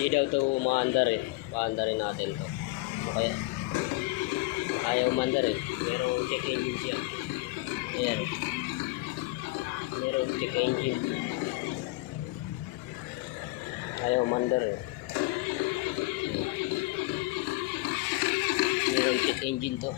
Hindi daw ito umaandar eh. Paandarin natin to. Okay. Ayaw umandar eh. Merong check engine siya. Ayan. Merong check engine. Ayaw umandar eh. Merong check engine to.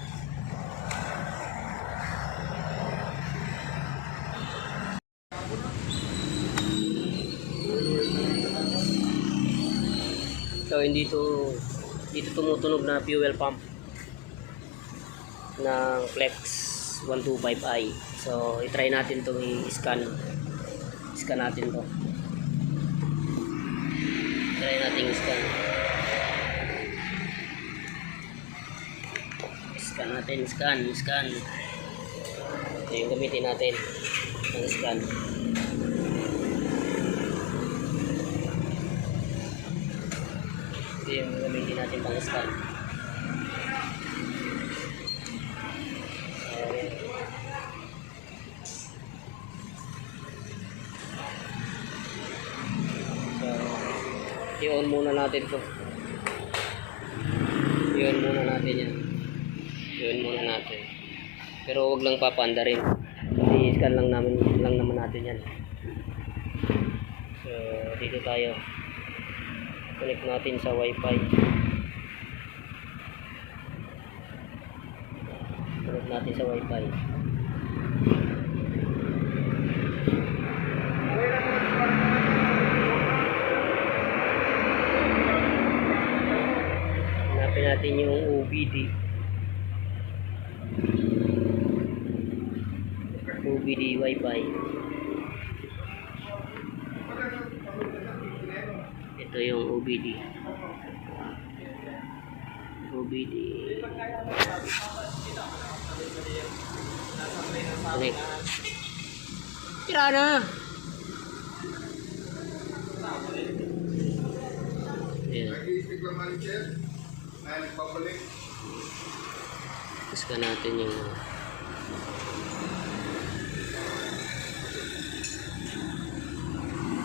So hindi dito tumutunog na fuel pump ng Flex 125i. So i-try natin to, i-scan natin to. Try natin i-scan. Scan. Ito yung gamitin natin ng scan. Ito yung gamitin natin pang scan. So i-on muna natin to. I-on muna natin yan. I-on muna natin. Pero wag lang papaandarin. I-scan lang naman natin yan. So dito tayo. Connect natin sa wifi. Connect natin sa wifi. Hanapin natin yung OBD. OBD wifi. Ito yung OBD. Connect. Tira na. Ayan. Scan natin yung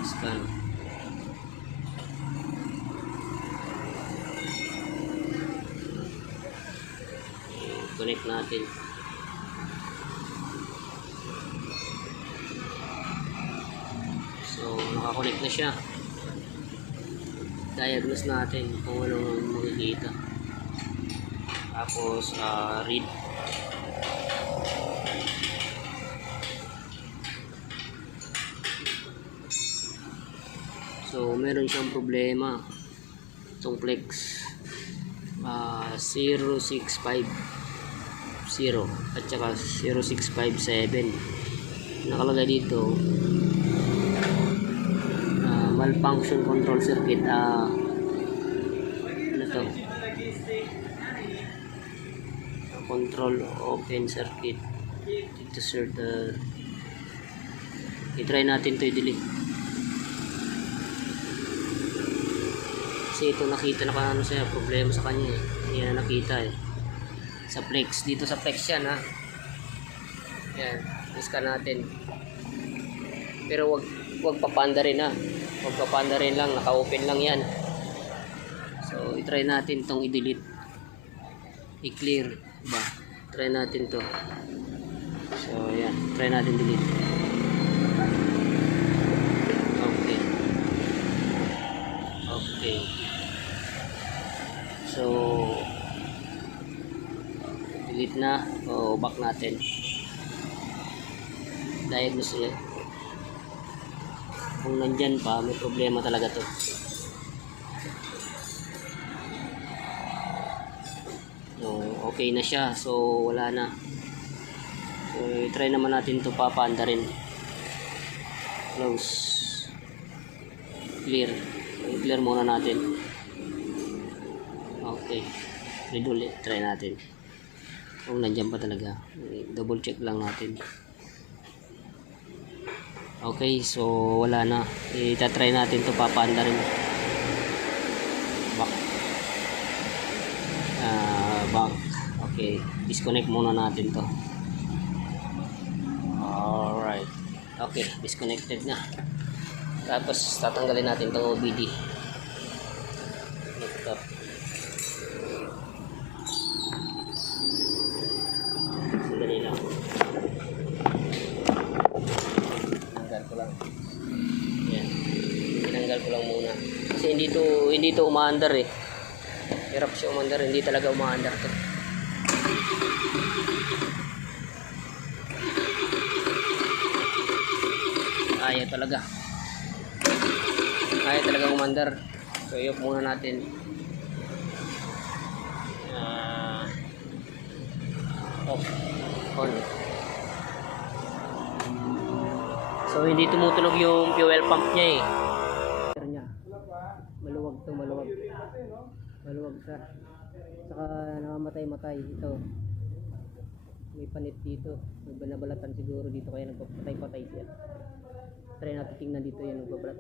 scan. Connect natin. So nakakonect na siya. Diagnose natin kung anong makikita. Tapos read. So meron siyang problema itong Flex 0650 at saka 0657. Nakalagay dito malfunction control circuit. Ano to? Control open circuit. Dito sir, i-try natin to i-delete. Kasi ito nakita na ano siya, problema sa kanya eh. Hindi na nakita eh. Sa Flex, dito sa Flex yan ha. Yan, i-scan natin. Pero wag papanda rin ha. Wag papanda rin lang, naka-open lang yan. So i-try natin tong i-delete. I-clear, diba? Try natin to. So yan, try natin delete. Okay. So delete na. O back natin. Diagnose ulit. Kung nandyan pa, may problema talaga to. So, okay na siya. So wala na. So try naman natin to papaanda rin. Close. Clear. I-clear muna natin. Okay. Read ulit. Try natin. Kung nandyan pa talaga. Double check lang natin. Okay. So wala na. Itatry natin to papaanda rin. Back. Back. Okay. Disconnect muna natin to. Alright. Okay. Disconnected na. Tapos tatanggalin natin itong OBD. ito. Sandali lang. Tinanggal ko lang. Yan. Tinanggal ko lang muna. Kasi hindi to umaandar eh. Hirap siya umandar, hindi talaga umaandar to. Ayaw talaga. Ayaw talaga umandar. So, iyok muna natin. Off. On. So, hindi tumutunog yung fuel pump niya eh. Maluwag to, maluwag. Maluwag siya. Saka namamatay-matay. Ito. May panit dito. May banabalatan siguro dito kaya nagpapatay-patay siya. Try natin tingnan dito yan nagbabalat.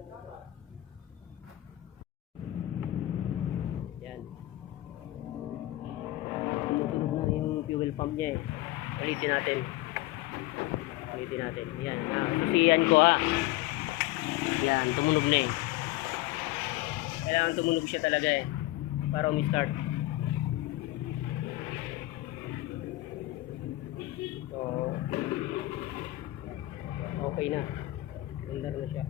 Yan. Tumutunog na yung fuel pump niya eh. Ulitin natin. Ulitin natin. Yan. Susiyan ko ha. Yan. Tumunog na eh. Kailangan tumunog siya talaga eh. Para umi-start. So, okay na. Andar na siya.